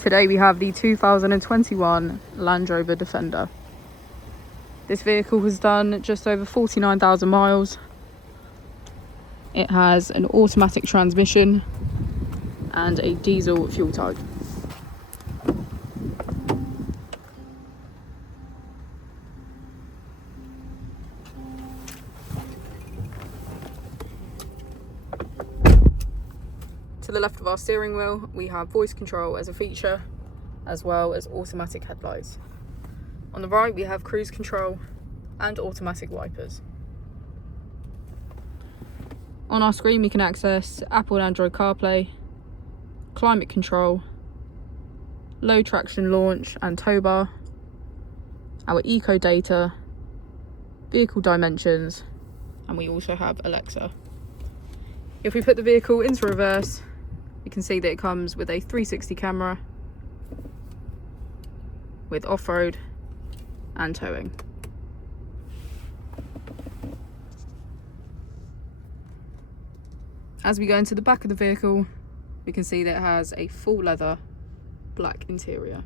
Today we have the 2021 Range Rover Defender. This vehicle has done just over 49,000 miles. It has an automatic transmission and a diesel fuel type. To the left of our steering wheel, we have voice control as a feature, as well as automatic headlights. On the right, we have cruise control and automatic wipers. On our screen, we can access Apple and Android CarPlay, climate control, low traction launch and tow bar, our eco data, vehicle dimensions, and we also have Alexa. If we put the vehicle into reverse, you can see that it comes with a 360 camera with off-road and towing. As we go into the back of the vehicle, we can see that it has a full leather black interior.